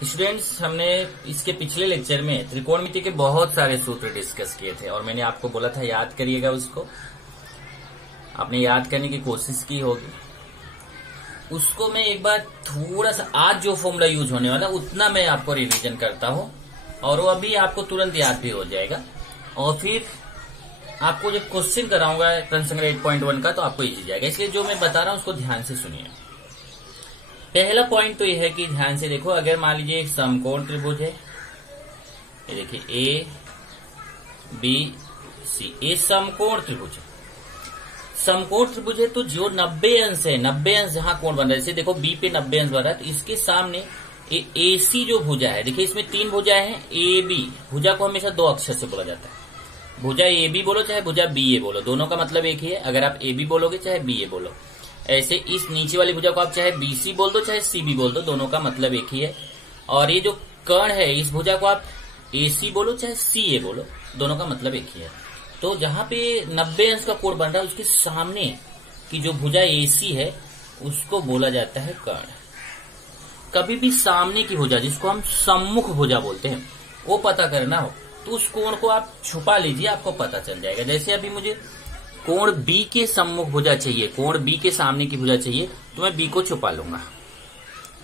Students, हमने इसके पिछले लेक्चर में त्रिकोणमिति के बहुत सारे सूत्र डिस्कस किए थे और मैंने आपको बोला था याद करिएगा उसको। आपने याद करने की कोशिश की होगी। उसको मैं एक बार थोड़ा सा आज जो फॉर्मूला यूज होने वाला उतना मैं आपको रिवीजन करता हूं और वो अभी आपको तुरंत याद भी हो जाएगा। और फिर आपको जब क्वेश्चन कराऊंगा प्रश्न संख्या 8.1 का तो आपको इजी जाएगा। इसलिए जो मैं बता रहा हूं उसको ध्यान से सुनिए। पहला पॉइंट तो यह है कि ध्यान से देखो, अगर मान लीजिए एक समकोण त्रिभुज है, ये देखिए ए बी सी, ये समकोण त्रिभुज है। समकोण त्रिभुज है तो जो 90 अंश है, 90 अंश जहां कोण बन रहा है, जैसे देखो बी पे 90 अंश बन रहा है, तो इसके सामने ए सी जो भुजा है, देखिए इसमें 3 भुजाएं हैं। ए बी भुजा को हमेशा 2 अक्षर से बोला जाता है। भुजा ए बी बोलो चाहे भुजा बी ए बोलो, दोनों का मतलब एक ही है। अगर आप ए बी बोलोगे चाहे बी ए बोलो, ऐसे इस नीचे वाली भुजा को आप चाहे बी सी बोल दो चाहे सी बी बोल दो, दोनों का मतलब एक ही है। और ये जो कर्ण है, इस भुजा को आप ए सी बोलो चाहे सी ए बोलो, दोनों का मतलब एक ही है। तो जहां पे 90 अंश का कोण बन रहा है, उसके सामने की जो भुजा ए सी है उसको बोला जाता है कर्ण। कभी भी सामने की भुजा, जिसको हम सम्मुख भुजा बोलते हैं, वो पता करना हो तो उस कोण को आप छुपा लीजिए, आपको पता चल जाएगा। जैसे अभी मुझे कोण बी के सम्मुख भुजा चाहिए, कोण बी के सामने की भुजा चाहिए, तो मैं बी को छुपा लूंगा।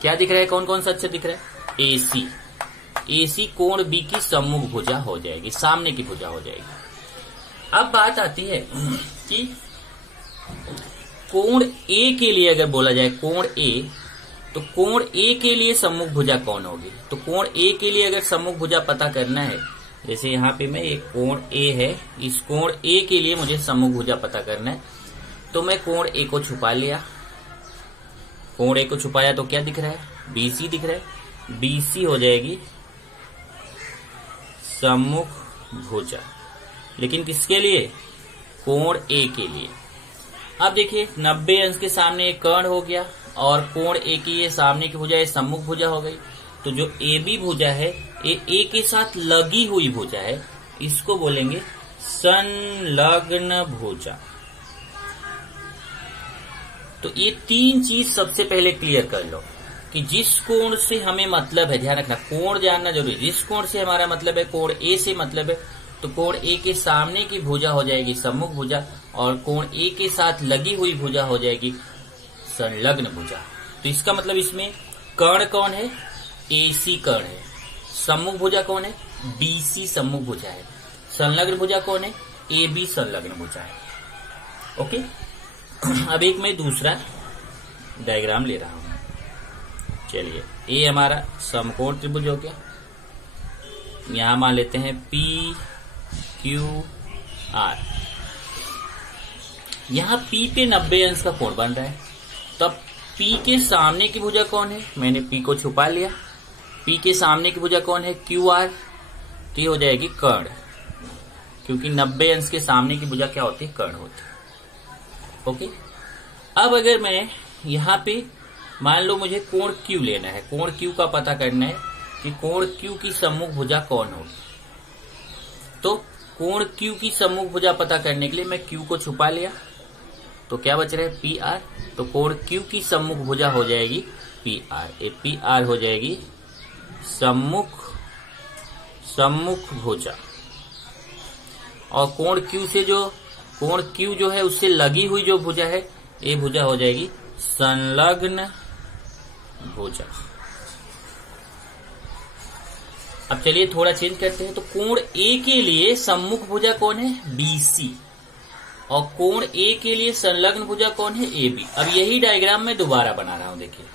क्या दिख रहा है, कौन कौन सा अक्षर दिख रहा है? ए सी। ए सी कोण बी की सम्मुख भुजा हो जाएगी, सामने की भुजा हो जाएगी। अब बात आती है कि कोण ए के लिए अगर बोला जाए कोण ए, तो कोण ए के लिए सम्मुख भुजा कौन होगी? तो कोण ए के लिए अगर सम्मुख भुजा पता करना है, जैसे यहाँ पे मैं एक कोण ए है, इस कोण ए के लिए मुझे सम्मुख भुजा पता करना है, तो मैं कोण ए को छुपा लिया। कोण ए को छुपाया तो क्या दिख रहा है? बीसी दिख रहा है। बीसी हो जाएगी सम्मुख भुजा, लेकिन किसके लिए? कोण ए के लिए। अब देखिए 90 अंश के सामने एक कर्ण हो गया और कोण ए की ये सामने की भुजा, ये सम्मुख भुजा हो गई। तो जो ए बी भुजा है, ये ए के साथ लगी हुई भुजा है, इसको बोलेंगे संलग्न भुजा। तो ये 3 चीज सबसे पहले क्लियर कर लो कि जिस कोण से हमें मतलब है, ध्यान रखना कोण जानना जरूरी। जिस कोण से हमारा मतलब है, कोण ए से मतलब है, तो कोण ए के सामने की भुजा हो जाएगी सम्मुख भुजा और कोण ए के साथ लगी हुई भुजा हो जाएगी संलग्न भुजा। तो इसका मतलब इसमें कर्ण कौन है? ए सी कर्ण है। सम्मुख भुजा कौन है? बी सी सम्मुख भुजा है। संलग्न भुजा कौन है? ए बी संलग्न भुजा है। ओके, अब एक मैं दूसरा डायग्राम ले रहा हूं। चलिए, ए हमारा समकोण त्रिभुज हो गया। यहां मान लेते हैं पी क्यू आर। यहां पी पे 90 अंश का कोण बन रहा है, तब पी के सामने की भुजा कौन है? मैंने पी को छुपा लिया। पी के सामने की भुजा कौन है? Q R. तो ये हो जाएगी कर्ण, क्योंकि 90 अंश के सामने की भुजा क्या होती है? कर्ण होती है। ओके, अब अगर मैं यहां पे मान लो मुझे कोण क्यू लेना है, कोण क्यू का पता करना है कि कोण क्यू की सम्मुख भुजा कौन होगी। तो कोण क्यू की सम्मुख भुजा पता करने के लिए मैं क्यू को छुपा लिया, तो क्या बच रहा है? P R. तो कोण क्यू की सम्मुख भुजा हो जाएगी P R. A P R हो जाएगी सम्मुख भुजा। और कोण क्यू जो है उससे लगी हुई जो भुजा है, ये भुजा हो जाएगी संलग्न भुजा। अब चलिए थोड़ा चेंज करते हैं। तो कोण ए के लिए सम्मुख भुजा कौन है? B C. और कोण ए के लिए संलग्न भुजा कौन है? A B. अब यही डायग्राम मैं दोबारा बना रहा हूं। देखिए,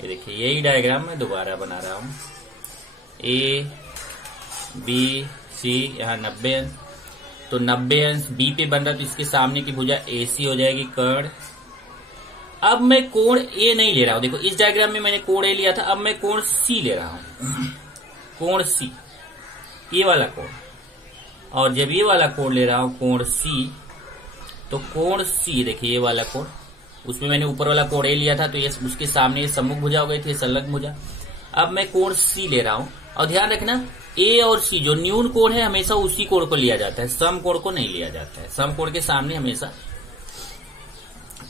ये देखिए यही डायग्राम मैं दोबारा बना रहा हूं। ए बी सी, यहाँ 90 अंश, तो 90 अंश बी पे बन रहा, तो इसके सामने की भुजा ए सी हो जाएगी कर्ण। अब मैं कोण ए नहीं ले रहा हूं। देखो इस डायग्राम में मैंने कोण ए लिया था, अब मैं कोण सी ले रहा हूं। कोण सी, ये वाला कोण। और जब ये वाला कोण ले रहा हूं कोण सी, तो कोण सी देखिए ये वाला कोण, उसमें मैंने ऊपर वाला कोण ए लिया था, तो ये उसके सामने सम्मुख भुजा हो गई थी, संलग्न भुजा। अब मैं कोण सी ले रहा हूं, और ध्यान रखना ए और सी जो न्यून कोण है हमेशा उसी कोण को लिया जाता है, सम कोण को नहीं लिया जाता है। सम कोण के सामने हमेशा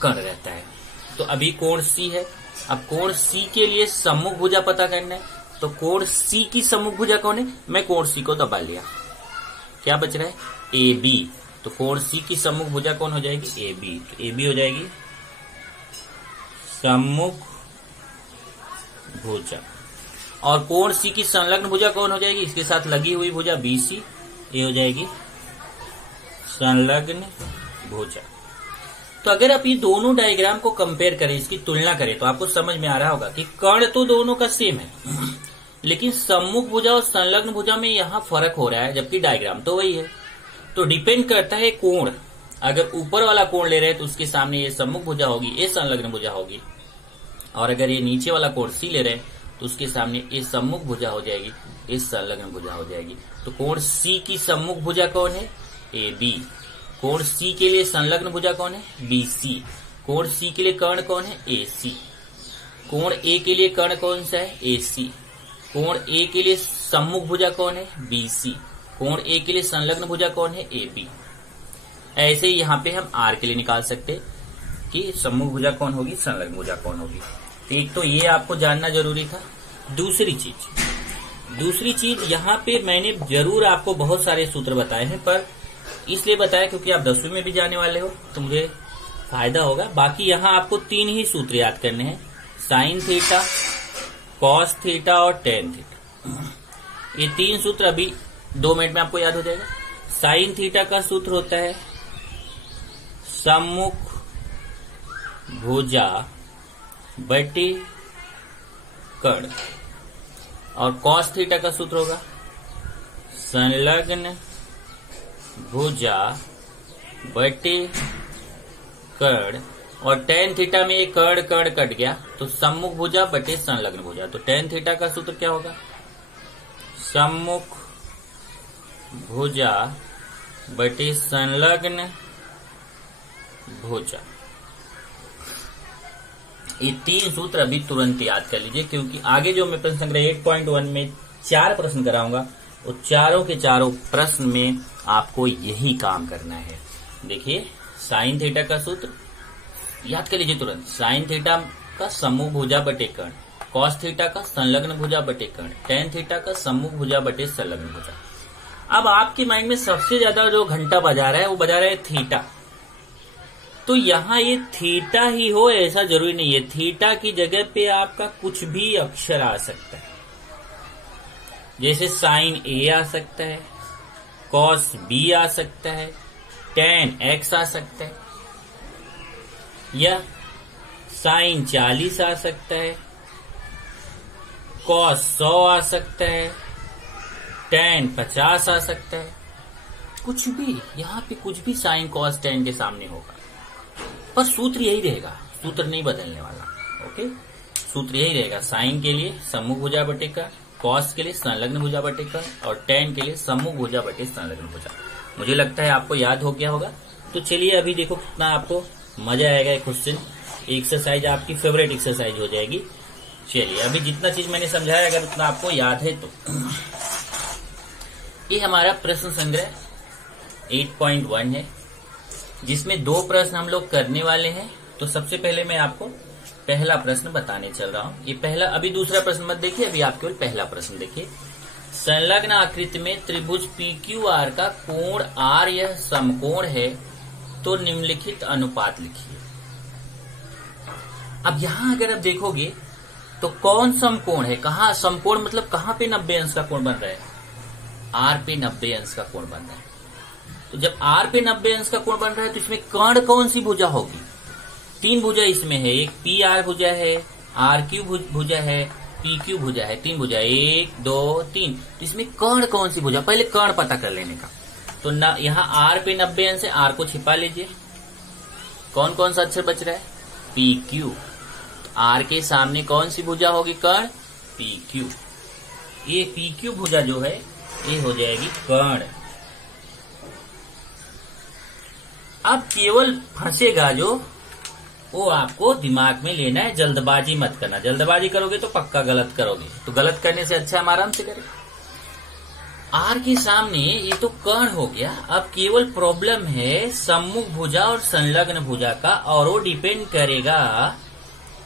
कर्ण रहता है। तो अभी कोण सी है, अब कोण सी के लिए सम्मुख भुजा पता करना है, तो कोण सी की सम्मुख भुजा कौन है? मैं कोण सी को दबा लिया, क्या बच रहा है? A B. तो कोण सी की सम्मुख भुजा कौन हो जाएगी? A B. तो ए बी हो जाएगी सम्मुख भुजा। और कोण सी की संलग्न भुजा कौन हो जाएगी? इसके साथ लगी हुई भुजा बी सी, ये हो जाएगी संलग्न भुजा। तो अगर आप ये दोनों डायग्राम को कंपेयर करें, इसकी तुलना करें, तो आपको समझ में आ रहा होगा कि कर्ण तो दोनों का सेम है, लेकिन सम्मुख भुजा और संलग्न भुजा में यहाँ फर्क हो रहा है, जबकि डायग्राम तो वही है। तो डिपेंड करता है कोण। अगर ऊपर वाला कोण ले रहे हैं तो उसके सामने ये सम्मुख भुजा होगी, ये संलग्न भुजा होगी। और अगर ये नीचे वाला कोण सी ले रहे हैं तो उसके सामने ये सम्मुख भुजा हो जाएगी, ये संलग्न भुजा हो जाएगी। तो कोण सी की सम्मुख भुजा कौन है? A B. कोण सी के लिए संलग्न भुजा कौन है? B C. कोण सी के लिए कर्ण कौन है? ए सी। कोण ए के लिए कर्ण कौन सा है? ए सी। कोण ए के लिए सम्मुख भुजा कौन है? B C. कोण ए के लिए संलग्न भुजा कौन है? A B. ऐसे ही यहाँ पे हम आर के लिए निकाल सकते कि सम्मुख भुजा कौन होगी, संलग्न भुजा कौन होगी। एक तो ये आपको जानना जरूरी था। दूसरी चीज यहाँ पे मैंने जरूर आपको बहुत सारे सूत्र बताए हैं, पर इसलिए बताया क्योंकि आप 10वीं में भी जाने वाले हो तो मुझे फायदा होगा। बाकी यहाँ आपको 3 ही सूत्र याद करने हैं, साइन थीटा, कॉस थीटा और टेन थीटा। ये 3 सूत्र अभी 2 मिनट में आपको याद हो जाएगा। साइन थीटा का सूत्र होता है सम्मुख भुजा बटे कर्ण, और कॉस थीटा का सूत्र होगा संलग्न भुजा बटे कर्ण, और टेन थीटा में एक कर्ण कट गया तो सम्मुख भुजा बटे संलग्न भुजा। तो टेन थीटा का सूत्र क्या होगा? सम्मुख भुजा बटे संलग्न भुजा। ये 3 सूत्र अभी तुरंत याद कर लीजिए, क्योंकि आगे जो मैं प्रश्न संग्रह 8.1 में 4 प्रश्न कराऊंगा, वो चारों के चारों प्रश्न में आपको यही काम करना है। देखिए, साइन थीटा का सूत्र याद कर लीजिए तुरंत। साइन थीटा का सम्मुख भुजा बटे कर्ण, कॉस थीटा का संलग्न भुजा बटे कर्ण, टेन थीटा का सम्मुख भुजा बटे संलग्न भुजा। अब आपके माइंड में सबसे ज्यादा जो घंटा बजा रहा है वो बजा रहा है थीटा। तो यहाँ ये थीटा ही हो ऐसा जरूरी नहीं है, थीटा की जगह पे आपका कुछ भी अक्षर आ सकता है। जैसे साइन ए आ सकता है, कॉस बी आ सकता है, टेन एक्स आ सकता है, या साइन 40 आ सकता है, कॉस 100 आ सकता है, टेन 50 आ सकता है। कुछ भी यहाँ पे कुछ भी साइन कॉस टेन के सामने होगा, पर सूत्र यही रहेगा, सूत्र नहीं बदलने वाला। ओके, सूत्र यही रहेगा। साइन के लिए सम्मुख भुजा बटे कर्ण, कॉस के लिए संलग्न भुजा बटे कर्ण, और टेन के लिए सम्मुख भुजा बटे संलग्न भुजा। मुझे लगता है आपको याद हो गया होगा। तो चलिए अभी देखो कितना आपको मजा आएगा। एक क्वेश्चन एक्सरसाइज आपकी फेवरेट एक्सरसाइज हो जाएगी। चलिए अभी जितना चीज मैंने समझाया अगर उतना आपको याद है तो ये हमारा प्रश्न संग्रह 8.1 है, जिसमें 2 प्रश्न हम लोग करने वाले हैं। तो सबसे पहले मैं आपको पहला प्रश्न बताने चल रहा हूँ। ये पहला, अभी दूसरा प्रश्न मत देखिए, अभी आप केवल पहला प्रश्न देखिए। संलग्न आकृति में त्रिभुज PQR का कोण R यह समकोण है, तो निम्नलिखित अनुपात लिखिए। अब यहाँ अगर आप देखोगे तो कौन समकोण है, कहाँ समकोण मतलब कहाँ पे 90 अंश का कोण बन रहा है? R पे 90 अंश का कोण बन रहा है। तो जब R पे 90 अंश का कोण बन रहा है तो इसमें कर्ण कौन सी भुजा होगी? 3 भुजा इसमें है, एक PR भुजा है, RQ भुजा है, PQ भुजा है, 3 भुजा, 1 2 3। तो इसमें कर्ण कौन सी भुजा? पहले कर्ण पता कर लेने का। तो यहाँ R पे 90 अंश है, R को छिपा लीजिए। कौन कौन सा अक्षर बच रहा है? PQ। तो R के सामने कौन सी भुजा होगी? कर्ण PQ। ये PQ भुजा जो है ये हो जाएगी कर्ण। अब केवल फंसेगा जो वो आपको दिमाग में लेना है, जल्दबाजी मत करना। जल्दबाजी करोगे तो पक्का गलत करोगे, तो गलत करने से अच्छा हम आराम से करें। आर के सामने ये तो कर्ण हो गया। अब केवल प्रॉब्लम है सम्मुख भुजा और संलग्न भुजा का, और वो डिपेंड करेगा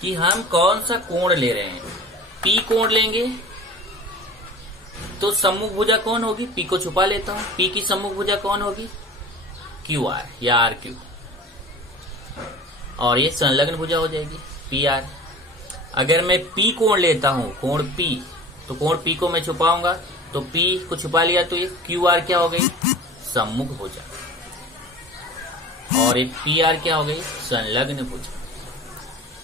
कि हम कौन सा कोण ले रहे हैं। पी कोण लेंगे तो सम्मुख भुजा कौन होगी? पी को छुपा लेता हूं, पी की सम्मुख भुजा कौन होगी? क्यू आर या आर क्यू, और ये संलग्न भुजा हो जाएगी पी आर। अगर मैं पी कोण लेता हूं, कोण पी, तो कोण पी को मैं छुपाऊंगा, तो पी को छुपा लिया तो ये क्यू आर क्या हो गई? सम्मुख भुजा। और ये पी आर क्या हो गई? संलग्न भुजा।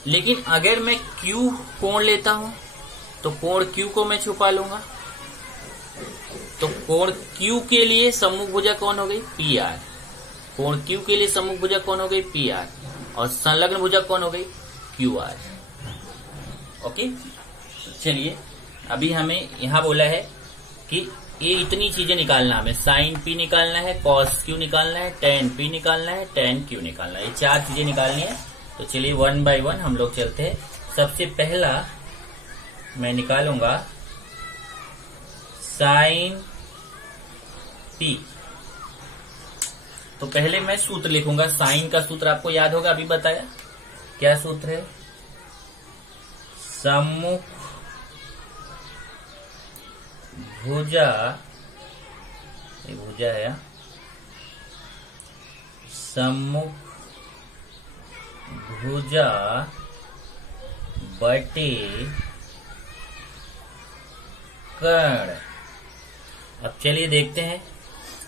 लेकिन अगर मैं क्यू कोण लेता हूं तो कोण क्यू को मैं छुपा लूंगा, तो कोण क्यू के लिए सम्मुख भुजा कौन हो गई? P R. कोण क्यू के लिए सम्मुख भुजा कौन हो गई? P R. और संलग्न भुजा कौन हो गई? Q R. ओके, चलिए अभी हमें यहां बोला है कि ये इतनी चीजें निकालना, हमें साइन पी निकालना है, कॉस क्यू निकालना है, टेन पी निकालना है, टेन क्यू निकालना है। ये 4 चीजें निकालनी है। तो चलिए 1 बाय 1 हम लोग चलते हैं। सबसे पहला मैं निकालूंगा साइन पी। तो पहले मैं सूत्र लिखूंगा। साइन का सूत्र आपको याद होगा, अभी बताया। क्या सूत्र है? सम्मुख भुजा, ये भुजा है, सम्मुख भुजा बटे कर्ण। अब चलिए देखते हैं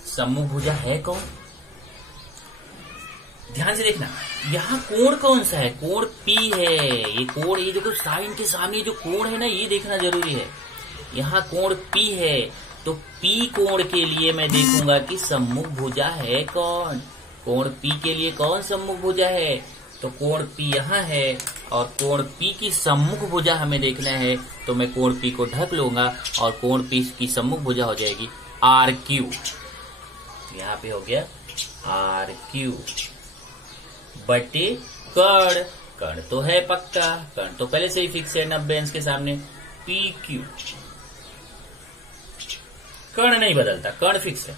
सम्मुख भुजा है कौन। ध्यान से देखना, यहाँ कोण कौन सा है? कोण पी है। ये कोण, ये देखो साइन के सामने जो कोण है ना, ये देखना जरूरी है। यहाँ कोण पी है, तो पी कोण के लिए मैं देखूंगा कि सम्मुख भुजा है कौन। कोण पी के लिए कौन सम्मुख भुजा है? तो कोण पी यहाँ है, और कोण पी की सम्मुख भुजा हमें देखना है, तो मैं कोण पी को ढक लूंगा और कोण पी की सम्मुख भुजा हो जाएगी आर क्यू। यहाँ पे हो गया आर क्यू बटे कर्ण। कर्ण तो है पक्का, कर्ण तो पहले से ही फिक्स है 90 अंश के सामने। पी क्यू, कर्ण नहीं बदलता, कर्ण फिक्स है।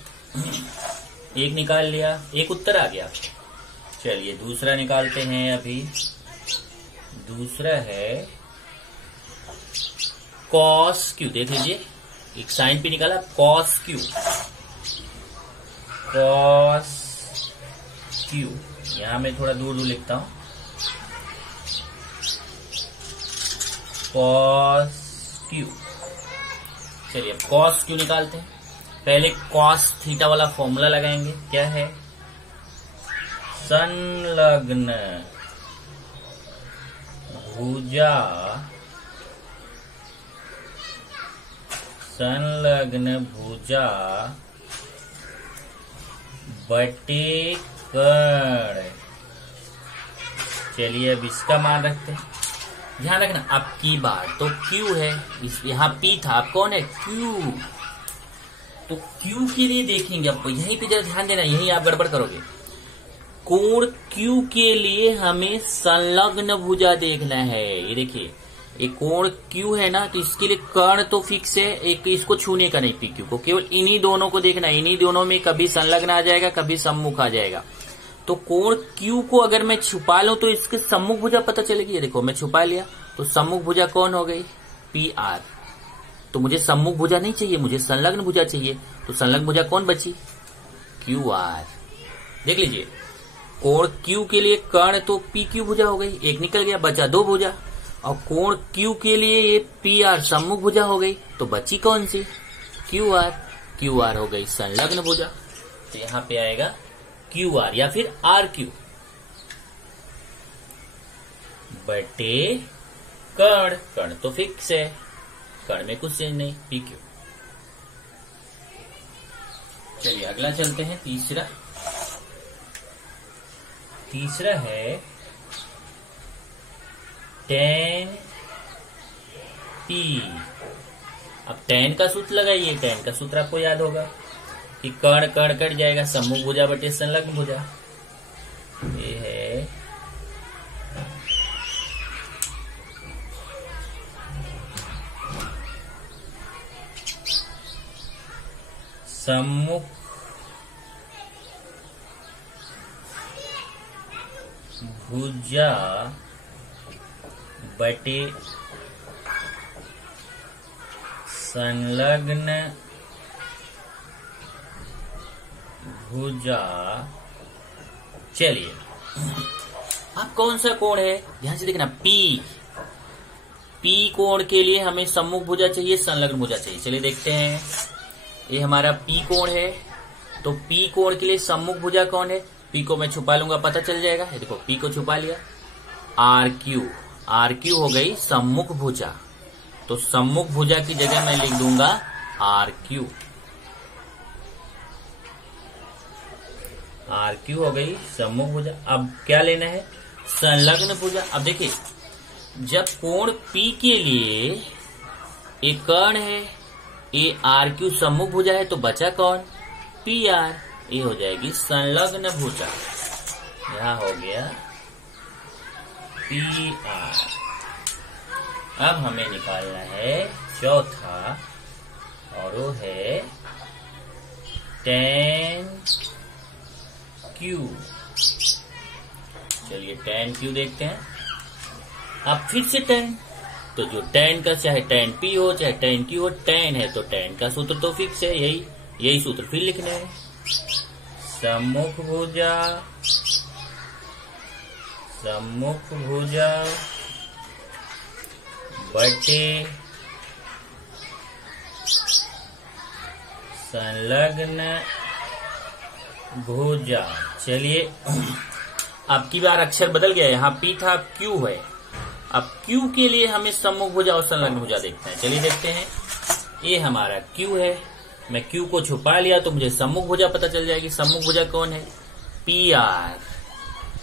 एक निकाल लिया, एक उत्तर आ गया। चलिए दूसरा निकालते हैं। अभी दूसरा है कॉस क्यू। देख लीजिए, एक साइन पे निकाला, कॉस क्यू। कॉस क्यू, यहां मैं थोड़ा दूर दूर लिखता हूं। Cos Q. चलिए अब कॉस क्यू निकालते हैं। पहले कॉस थीटा वाला फॉर्मूला लगाएंगे। क्या है? संलग्न भुजा, संलग्न भुजा बटे कर्ण। चलिए अब इसका मान रखते हैं। ध्यान रखना, अब की बार तो क्यू है, यहाँ पी था, अब कौन है? क्यू। तो क्यू के लिए देखेंगे। अब यहीं पे जरा ध्यान देना, यहीं आप गड़बड़ करोगे। कोण क्यू के लिए हमें संलग्न भुजा देखना है। ये देखिए, एक कोण क्यू है ना, तो इसके लिए कर्ण तो फिक्स है, एक इसको छूने का नहीं पी क्यू को, केवल इन्हीं दोनों को देखना है। इन्हीं दोनों में कभी संलग्न आ जाएगा, कभी सम्मुख आ जाएगा। तो कोण क्यू को अगर मैं छुपा लूं तो इसके सम्मुख भुजा पता चलेगी। ये देखो मैं छुपा लिया, तो सम्मुख भुजा कौन हो गई? P R. तो मुझे सम्मुख भुजा नहीं चाहिए, मुझे संलग्न भुजा चाहिए। तो संलग्न भुजा कौन बची? Q R. देख लीजिए, कोण क्यू के लिए कर्ण तो पी क्यू भुजा हो गई, एक निकल गया, बचा 2 भुजा। और कोण क्यू के लिए ये पी आर सम्मुख भुजा हो गई, तो बची कौन सी? Q R. क्यू आर हो गई संलग्न भुजा। तो यहां पे आएगा क्यू आर या फिर आर क्यू बटे कर्ण। कर्ण तो फिक्स है, कर्ण में कुछ चेंज नहीं, पी क्यू। चलिए अगला चलते हैं। तीसरा है टेन पी। अब टेन का सूत्र लगाइए। टेन का सूत्र आपको याद होगा कि कर्ण कर्ण कट जाएगा, सम्मुख भुजा बटे संलग्न भुजा। ये है सम्मुख भुजा बटे संलग्न भुजा। चलिए अब कौन सा कोण है, ध्यान से देखना, पी कोण के लिए हमें सम्मुख भुजा चाहिए, संलग्न भुजा चाहिए। चलिए देखते हैं, ये हमारा पी कोण है, तो पी कोण के लिए सम्मुख भुजा कौन है? पी को मैं छुपा लूंगा, पता चल जाएगा। ये देखो पी को छुपा लिया, आर क्यू हो गई सम्मुख भुजा। तो सम्मुख भुजा की जगह मैं लिख दूंगा आर क्यू हो गई सम्मुख भुजा। अब क्या लेना है? संलग्न भुजा। अब देखिए, जब कोण P के लिए एक कर्ण है, ए आर क्यू सम्मुख भुजा है, तो बचा कौन? P R. ये हो जाएगी संलग्न भुजा। यहां हो गया पी आर। अब हमें निकालना है चौथा, और वो है tan Q। चलिए tan Q देखते हैं। अब फिर से tan, तो जो tan का चाहे tan P हो चाहे tan Q हो, tan है तो tan का सूत्र तो फिक्स है, यही सूत्र फिर लिखना है। सम्मुख भुजा बटे संलग्न भुजा। चलिए अब की बार अक्षर बदल गया, यहाँ P था अब Q है। अब Q के लिए हमें सम्मुख भुजा और संलग्न भुजा देखना है। चलिए देखते हैं, ये हमारा Q है, मैं Q को छुपा लिया तो मुझे सम्मुख भुजा पता चल जाएगी। सम्मुख भुजा कौन है? PR।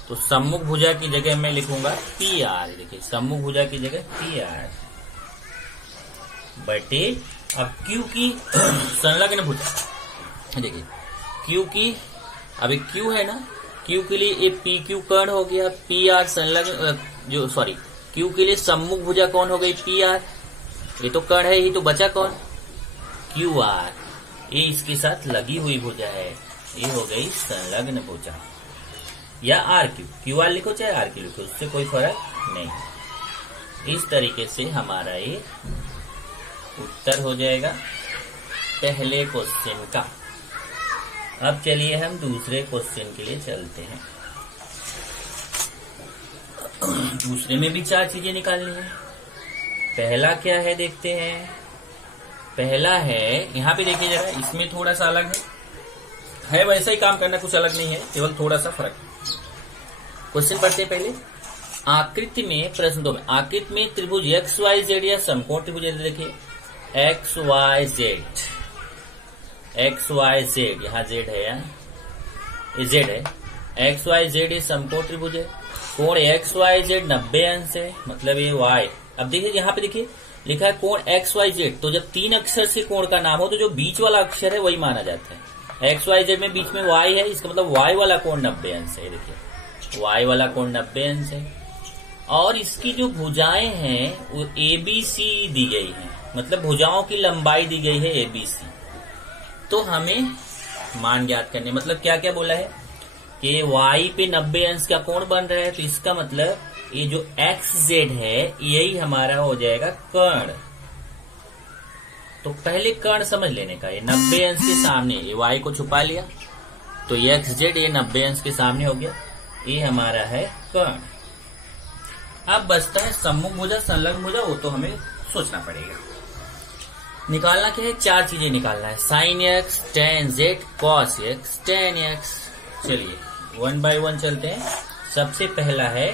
तो सम्मुख भुजा की जगह मैं लिखूंगा PR। देखिए सम्मुख भुजा की जगह PR बटे अब Q की संलग्न भुजा। देखिए Q की, अभी Q है ना, Q के लिए ये PQ कर्ण हो गया, PR संलग्न Q के लिए सम्मुख भुजा कौन हो गई? PR। ये तो कर्ण है, ये तो बचा कौन? QR। ये इसके साथ लगी हुई भुजा है, ये हो गई संलग्न भुजा। या RQ, QR लिखो चाहे RQ लिखो, उससे कोई फर्क नहीं। इस तरीके से हमारा ये उत्तर हो जाएगा पहले क्वेश्चन का। अब चलिए हम दूसरे क्वेश्चन के लिए चलते हैं। दूसरे में भी 4 चीजें निकालनी है। पहला क्या है देखते हैं। पहला है, यहाँ पे देखिए जरा, इसमें थोड़ा सा अलग है वैसा ही काम करना, कुछ अलग नहीं है, केवल थोड़ा सा फर्क। क्वेश्चन पढ़ते हैं पहले। आकृति में, प्रश्न 2 में, आकृति में त्रिभुज XYZ या समकोण त्रिभुज, देखिए XYZ, यहाँ Z है, यहाँ Z है, XYZ ये समकोण त्रिभुज है। कोण XYZ 90 अंश है, मतलब ये Y। अब देखिए यहाँ पे देखिए लिखा है कोण XYZ, तो जब 3 अक्षर से कोण का नाम हो तो जो बीच वाला अक्षर है वही माना जाता है। XYZ में बीच में Y है, इसका मतलब Y वाला कोण 90 अंश है। देखिए Y वाला कोण 90 अंश है, और इसकी जो भुजाएं हैं वो ABC दी गई हैं, मतलब भुजाओं की लंबाई दी गई है ABC। तो हमें मान ज्ञात करने, मतलब क्या क्या बोला है कि Y पे 90 अंश का कोण बन रहा है, तो इसका मतलब ये जो XZ है यही हमारा हो जाएगा कर्ण। तो पहले कर्ण समझ लेने का, ये 90 अंश के सामने, ये Y को छुपा लिया तो ये XZ ये 90 अंश के सामने हो गया, ये हमारा है कर्ण। अब बचता है सम्मुख भुजा संलग्न भुजा, वो तो हमें सोचना पड़ेगा। निकालना क्या है? 4 चीजें निकालना है, sin x, tan z, cos x, tan x। चलिए 1 by 1 चलते हैं। सबसे पहला है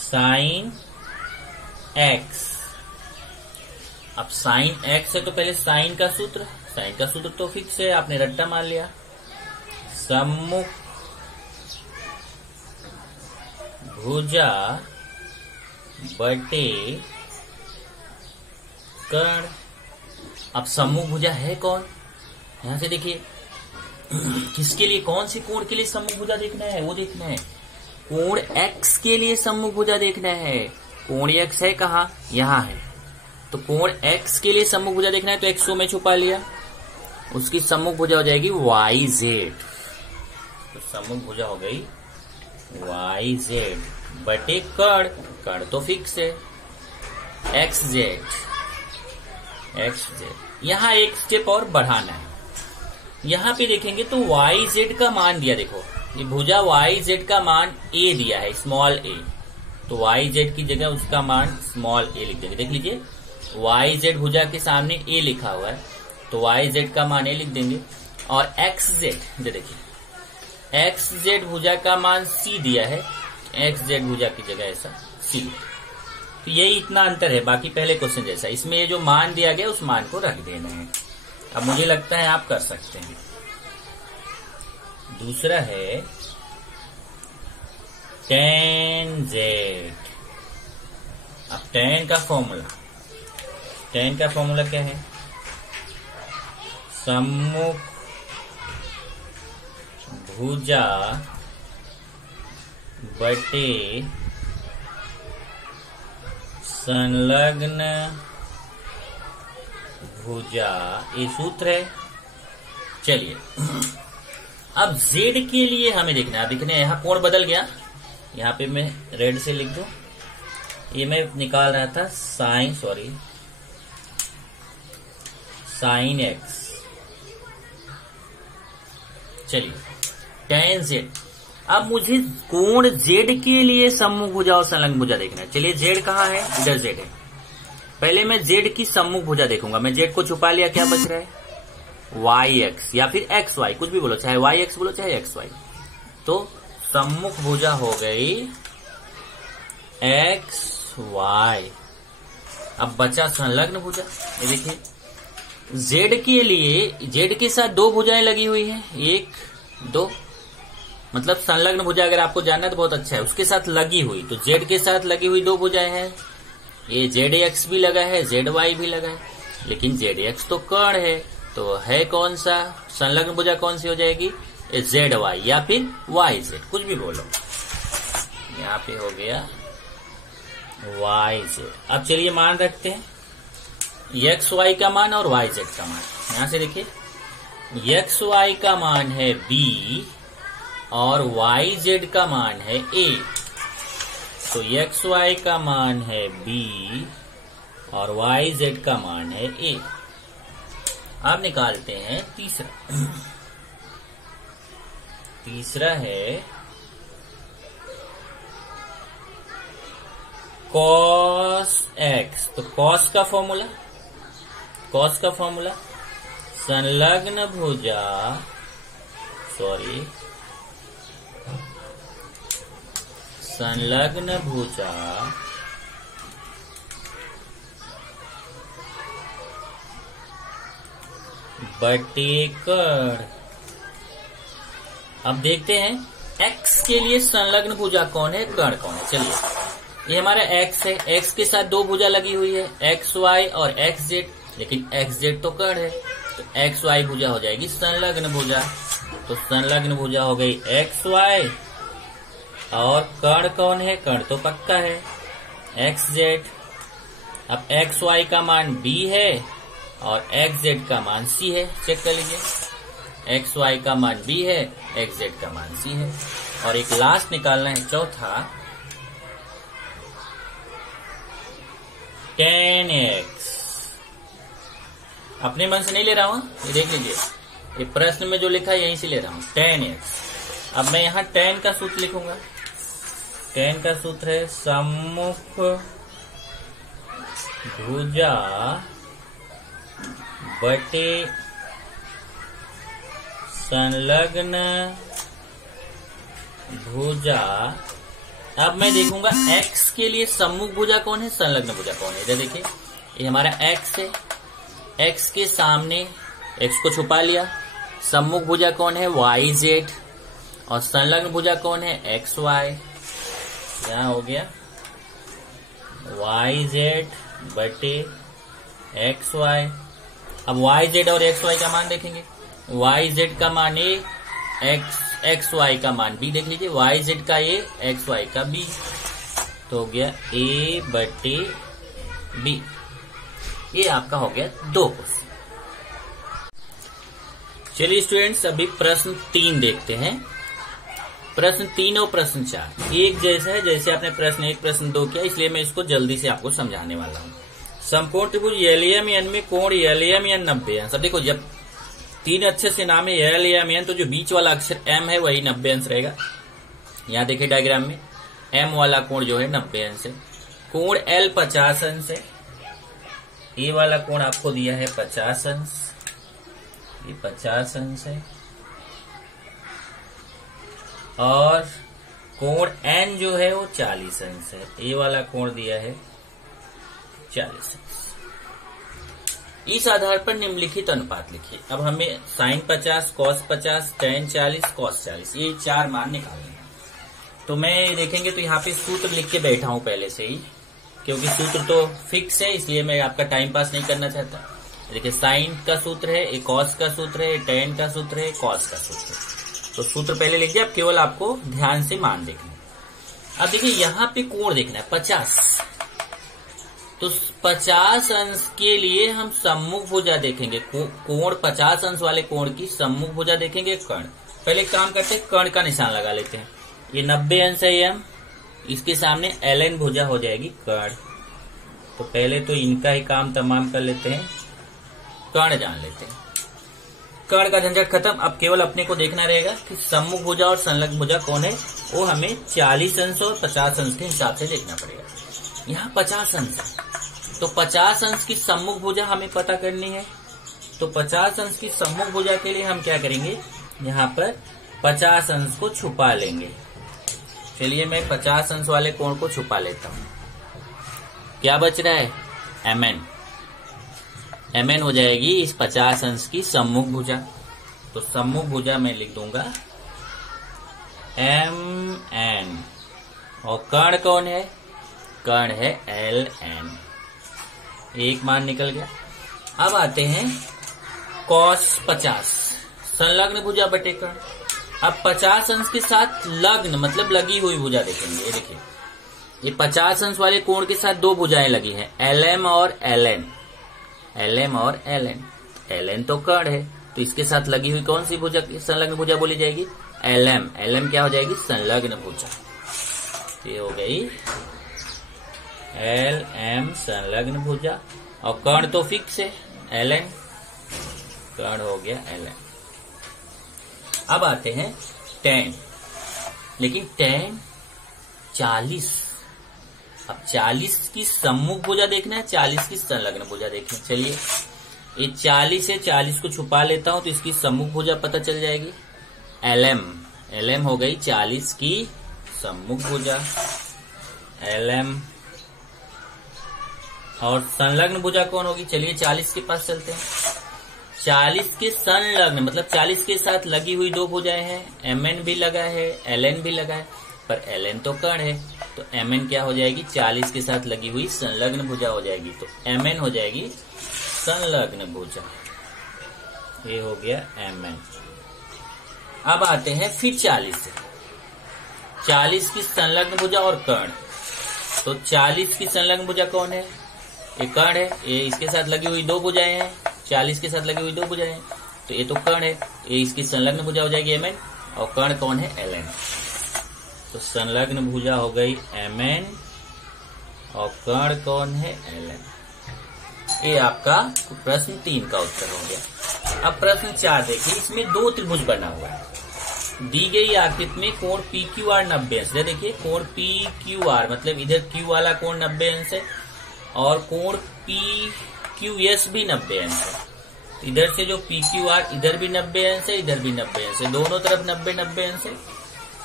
sin x। अब sin x है तो पहले sin का सूत्र तो फिक्स है, आपने रट्टा मान लिया। सम्मुख भुजा बटे कर्ण। अब सम्मुख भुजा है कौन? यहां से देखिए किसके लिए, कौन सी कोण के लिए सम्मुख भुजा देखना है, वो देखना है। कोण x के लिए सम्मुख भुजा देखना है। कोण x है कहाँ? यहाँ है। तो कोण x के लिए सम्मुख भुजा देखना है, तो x को मैं छुपा लिया, उसकी सम्मुख भुजा हो जाएगी YZ। तो सम्मुख भुजा हो गई YZ बटे कर्ण तो फिक्स है XZ। X Z. यहाँ एक स्टेप और बढ़ाना है। यहाँ पे देखेंगे तो वाई जेड का मान दिया, देखो ये भुजा वाई जेड का मान ए दिया है, स्मॉल ए, तो वाई जेड की जगह उसका मान स्मॉल ए लिख देंगे। देख लीजिए वाई जेड भुजा के सामने ए लिखा हुआ है, तो वाई जेड का मान ए लिख देंगे। और एक्स जेड देखिए, एक्स जेड भुजा का मान सी दिया है, एक्स जेड भुजा की जगह ऐसा सी। तो यही इतना अंतर है, बाकी पहले क्वेश्चन जैसा। इसमें ये जो मान दिया गया उस मान को रख देना है। अब मुझे लगता है आप कर सकते हैं। दूसरा है tan जेड। अब tan का फॉर्मूला क्या है? सम्मुख भुजा बटे संलग्न भुजा, ये सूत्र है। चलिए अब z के लिए हमें देखना है। देखने यहाँ कोण बदल गया, यहाँ पे मैं रेड से लिख दूं। ये मैं निकाल रहा था साइन एक्स। चलिए tan z। अब मुझे कोण z के लिए सम्मुख भुजा और संलग्न भुजा देखना है। चलिए z कहाँ है? इधर z है। पहले मैं z की सम्मुख भुजा देखूंगा। मैं z को छुपा लिया, क्या बच रहा है? वाई एक्स या फिर एक्स वाई, कुछ भी बोलो, चाहे वाई एक्स बोलो चाहे एक्स वाई। तो सम्मुख भुजा हो गई एक्स वाई। अब बचा संलग्न भुजा। ये देखिए z के लिए, z के साथ दो भुजाएं लगी हुई हैं, 1 2, मतलब संलग्न भुजा अगर आपको जानना है तो बहुत अच्छा है। उसके साथ लगी हुई, तो z के साथ लगी हुई दो भुजाएं हैं। ये zx भी लगा है, zy भी लगा है, लेकिन zx तो कर्ण है, तो है कौन सा? संलग्न भुजा कौन सी हो जाएगी? zy या फिर yz, कुछ भी बोलो। यहाँ पे हो गया yz। अब चलिए मान रखते हैं, xy का मान और yz का मान। यहां से देखिए xy का मान है b और yz का मान है a। तो xy का मान है b और yz का मान है a। अब निकालते हैं तीसरा है cos x। तो cos का फॉर्मूला संलग्न भुजा बटे कर्ण। अब देखते हैं x के लिए संलग्न भुजा कौन है, कर्ण कौन है। चलिए ये हमारा x है, x के साथ दो भुजा लगी हुई है, xy और xz, लेकिन xz तो कर्ण है, तो xy भुजा हो जाएगी संलग्न भुजा। तो संलग्न भुजा हो गई xy और कर्ण कौन है? कर्ण तो पक्का है xz। अब xy का मान b है और xz का मान c है। चेक कर लीजिए, xy का मान b है, xz का मान c है। और एक लास्ट निकालना है, चौथा tan x। अपने मन से नहीं ले रहा हूं, ये देख लीजिए, ये प्रश्न में जो लिखा है यहीं से ले रहा हूं, tan x। अब मैं यहां tan का सूत्र लिखूंगा। tan का सूत्र है सम्मुख भुजा बटे संलग्न भुजा। अब मैं देखूंगा x के लिए सम्मुख भुजा कौन है, संलग्न भुजा कौन है। इधर देखिए ये हमारा x है, x के सामने x को छुपा लिया। सम्मुख भुजा कौन है? yz। और संलग्न भुजा कौन है? xy। क्या हो गया? yz बटे xy। अब yz और xy का मान देखेंगे, yz का मान a, xy का मान b। देख लीजिए yz का a, xy का b, तो हो गया a बटे b। ये आपका हो गया 2 क्वेश्चन। चलिए स्टूडेंट्स अभी प्रश्न 3 देखते हैं। प्रश्न 3 और प्रश्न 4 एक जैसा है, जैसे आपने प्रश्न 1 प्रश्न 2 किया, इसलिए मैं इसको जल्दी से आपको समझाने वाला हूँ। समकोण त्रिभुज LMN में कोण LMN 90 अंश। अब देखो जब 3 अक्षर से नाम है LMN तो जो बीच वाला अक्षर M है वही 90 अंश रहेगा। यहाँ देखिए डायग्राम में M वाला कोण जो है 90 अंश है। कोण L 50 अंश है। ए वाला कोण आपको दिया है 50 अंश, ये 50 अंश है। और कोण N जो है वो 40 अंश है। ए वाला कोण दिया है 40 अंश। इस आधार पर निम्नलिखित अनुपात लिखिए। अब हमें साइन 50, कॉस 50, टेन 40, कॉस 40 ये 4 मान निकालने हैं। तो मैं देखेंगे तो यहाँ पे सूत्र लिख के बैठा हूं पहले से ही, क्योंकि सूत्र तो फिक्स है इसलिए मैं आपका टाइम पास नहीं करना चाहता। देखिए साइन का सूत्र है, एक कॉस का सूत्र है, टेन का सूत्र है, कॉस का सूत्र है। तो सूत्र पहले लिख दिया, अब केवल आपको ध्यान से मान देखना है। अब देखिए यहाँ पे कोण देखना है 50, तो 50 अंश के लिए हम सम्मुख भुजा देखेंगे। कोण 50 अंश वाले कोण की सम्मुख भुजा देखेंगे कर्ण। पहले एक काम करते हैं, कर्ण का निशान लगा लेते हैं। ये 90 अंश है M, इसके सामने LN भुजा हो जाएगी कर्ण। तो पहले तो इनका ही काम तमाम कर लेते हैं, कर्ण जान लेते हैं। कर्ण का झंझट खत्म। अब केवल अपने को देखना रहेगा कि सम्मुख भुजा और संलग्न भुजा कौन है। वो हमें 40 अंश और 50 अंश के हिसाब से देखना पड़ेगा। यहाँ 50 अंश है तो 50 अंश की सम्मुख भुजा हमें पता करनी है। तो 50 अंश की सम्मुख भुजा के लिए हम क्या करेंगे, यहाँ पर 50 अंश को छुपा लेंगे। चलिए मैं 50 अंश वाले कोण को छुपा लेता हूं। क्या बच रहा है, MN। MN हो जाएगी इस 50 अंश की सम्मुख भुजा। तो सम्मुख भुजा मैं लिख दूंगा MN। और कर्ण कौन है, कर्ण है LN। एक मान निकल गया। अब आते हैं cos 50, संलग्न भुजा बटे कर्ण। अब 50 अंश के साथ लग्न मतलब लगी हुई भुजा देखेंगे। ये देखिए ये 50 अंश वाले कोण के साथ 2 भुजाएं लगी हैं, LM और LN। LM और LN, LN तो कर्ण है तो इसके साथ लगी हुई कौन सी भुजा संलग्न भुजा बोली जाएगी, LM। LM क्या हो जाएगी, संलग्न भुजा। ये हो गई LM संलग्न भुजा। और कर्ण तो फिक्स है LN, कर्ण हो गया LN। अब आते हैं tan, लेकिन tan 40। अब 40 की सम्मुख भुजा देखना है, 40 की संलग्न भुजा देखना है। चलिए ये 40 है, 40 को छुपा लेता हूं तो इसकी सम्मुख भुजा पता चल जाएगी LM। LM हो गई 40 की सम्मुख भुजा LM। और संलग्न भुजा कौन होगी, चलिए 40 के पास चलते हैं। 40 के संलग्न मतलब 40 के साथ लगी हुई 2 भुजाएं हैं, MN भी लगा है LN भी लगा है, पर LN तो कर्ण है तो MN क्या हो जाएगी, 40 के साथ लगी हुई संलग्न भुजा हो जाएगी। तो MN हो जाएगी संलग्न भुजा। ये हो गया MN। अब आते हैं फिर 40 से, 40 की संलग्न भुजा और कर्ण। तो 40 की संलग्न भुजा कौन है, ये कर्ण है। ये इसके साथ लगी हुई 2 भुजाएं हैं, 40 के साथ लगी हुई 2 भुजाएं हैं तो ये तो कर्ण है। ये इसकी संलग्न भुजा हो जाएगी MN। और कर्ण कौन है, LN। तो संलग्न भुजा हो गई MN और कर्ण कौन है, LN। ये आपका प्रश्न 3 का उत्तर हो गया। अब प्रश्न 4 देखिए, इसमें 2 त्रिभुज बना हुआ है। दी गई आकृति में कोण PQR 90 अंश। देखिए कोण PQR मतलब इधर Q वाला कोण 90 अंश है और कोण PQS भी 90 अंश है। इधर से जो PQR इधर भी 90 अंश है, इधर भी 90 अंश है, दोनों तरफ 90 अंश है।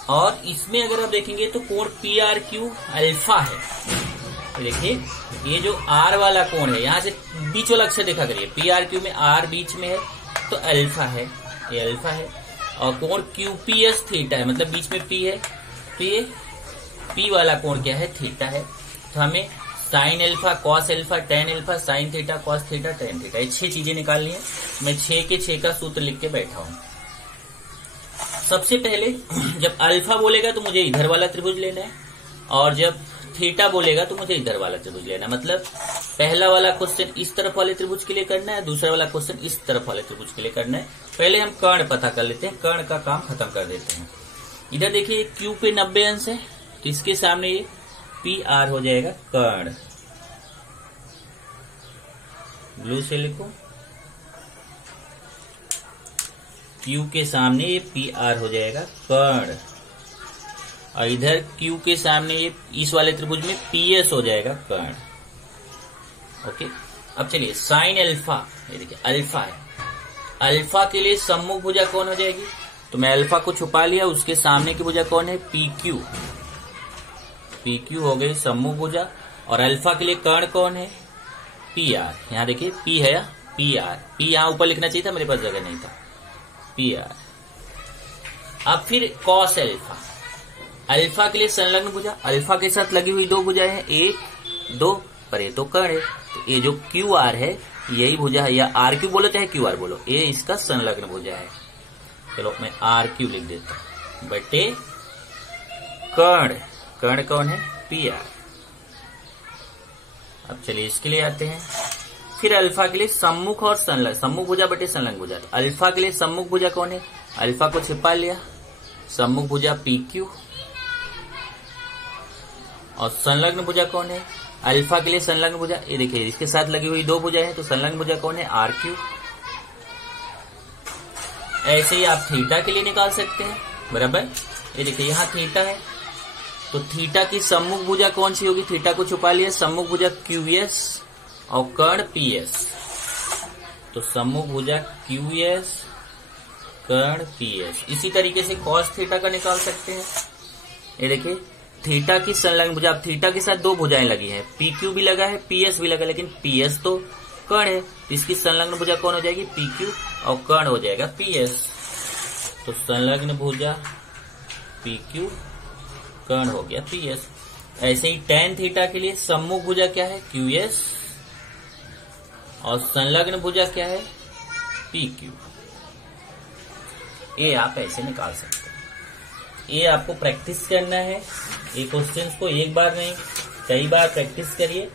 और इसमें अगर आप देखेंगे तो कोण PRQ अल्फा है। तो देखिए ये जो R वाला कोण है, यहाँ से बीच वाला अक्षर देखा करिए, PRQ में R बीच में है तो अल्फा है, ये अल्फा है। और कोण QPS थीटा है मतलब बीच में P है तो ये P वाला कोण क्या है, थीटा है। तो हमें sine alpha, cos alpha, tan alpha, sine theta, cos theta, tan theta, ये 6 चीजें निकालनी है। मैं 6 के 6 का सूत्र लिख के बैठा हूं। सबसे पहले जब अल्फा बोलेगा तो मुझे इधर वाला त्रिभुज लेना है और जब थीटा बोलेगा तो मुझे इधर वाला त्रिभुज लेना है। मतलब पहला वाला क्वेश्चन इस तरफ वाले त्रिभुज के लिए करना है, दूसरा वाला क्वेश्चन इस तरफ वाले त्रिभुज के लिए करना है। पहले हम कर्ण पता कर लेते हैं, कर्ण का काम खत्म कर देते हैं। इधर देखिए Q पे 90 अंश है तो इसके सामने ये PR हो जाएगा कर्ण। ब्लू से लिखो, क्यू के सामने ये पी आर हो जाएगा कर्ण, और इधर क्यू के सामने ये इस वाले त्रिभुज में पी एस हो जाएगा कर्ण। ओके, अब चलिए साइन अल्फा, ये देखिए अल्फा है, अल्फा के लिए सम्मुख भुजा कौन हो जाएगी, तो मैं अल्फा को छुपा लिया, उसके सामने की भुजा कौन है, पी क्यू, पी क्यू हो गई सम्मुख भुजा, और अल्फा के लिए कर्ण कौन है, पी आर। यहां देखिए पी है या पी आर, पी यहां ऊपर लिखना चाहिए था, मेरे पास जगह नहीं था, पी आर। अब फिर कॉस अल्फा, अल्फा के लिए संलग्न भुजा, अल्फा के साथ लगी हुई दो भुजाएं हैं, एक दो, पर ये तो कर्ण है, तो ये जो क्यू आर है यही भुजा है, या आर क्यू बोलो चाहे क्यू आर बोलो, ये इसका संलग्न भुजा है। चलो मैं आर क्यू लिख देता हूं, बटे कर्ण, कर्ण कौन है, पी आर। अब चलिए इसके लिए आते हैं, फिर अल्फा के लिए सम्मुख और संलग्न, सम्मुख भुजा बटे संलग्न भुजा, तो अल्फा के लिए सम्मुख भुजा कौन है, अल्फा को छिपा लिया, सम्मुख भुजा पी क्यू, और संलग्न भुजा कौन है, अल्फा के लिए संलग्न भुजा, ये देखिए इसके साथ लगी हुई दो भुजाएं हैं, तो संलग्न भुजा कौन है, आर क्यू। ऐसे ही आप थीटा के लिए निकाल सकते हैं, बराबर। ये देखिए यहाँ थीटा है, तो थीटा की सम्मुख भुजा कौन सी होगी, थीटा को छुपा लिया, सम्मुख भुजा क्यू एस और कर्ण पी एस, तो सम्मुख भुजा क्यू एस कर्ण पी एस। इसी तरीके से कॉस थीटा का निकाल सकते हैं। ये देखिए थीटा की संलग्न भुजा, अब थीटा के साथ दो भुजाएं लगी हैं, पी क्यू भी लगा है, पी एस भी लगा, लेकिन पी एस तो कर्ण है, तो इसकी संलग्न भुजा कौन हो जाएगी, पी क्यू, और कर्ण हो जाएगा पी एस, तो संलग्न भुजा पी क्यू, कर्ण हो गया पी एस। ऐसे ही टेन थीटा के लिए सम्मुख भुजा क्या है, क्यू एस, और संलग्न भुजा क्या है, पी क्यू। ये आप ऐसे निकाल सकते हैं। ये आपको प्रैक्टिस करना है, ये क्वेश्चंस को एक बार नहीं कई बार प्रैक्टिस करिए,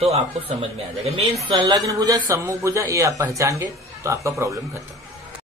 तो आपको समझ में आ जाएगा। मेन संलग्न भुजा सम्मुख भुजा ये आप पहचान गए तो आपका प्रॉब्लम खत्म।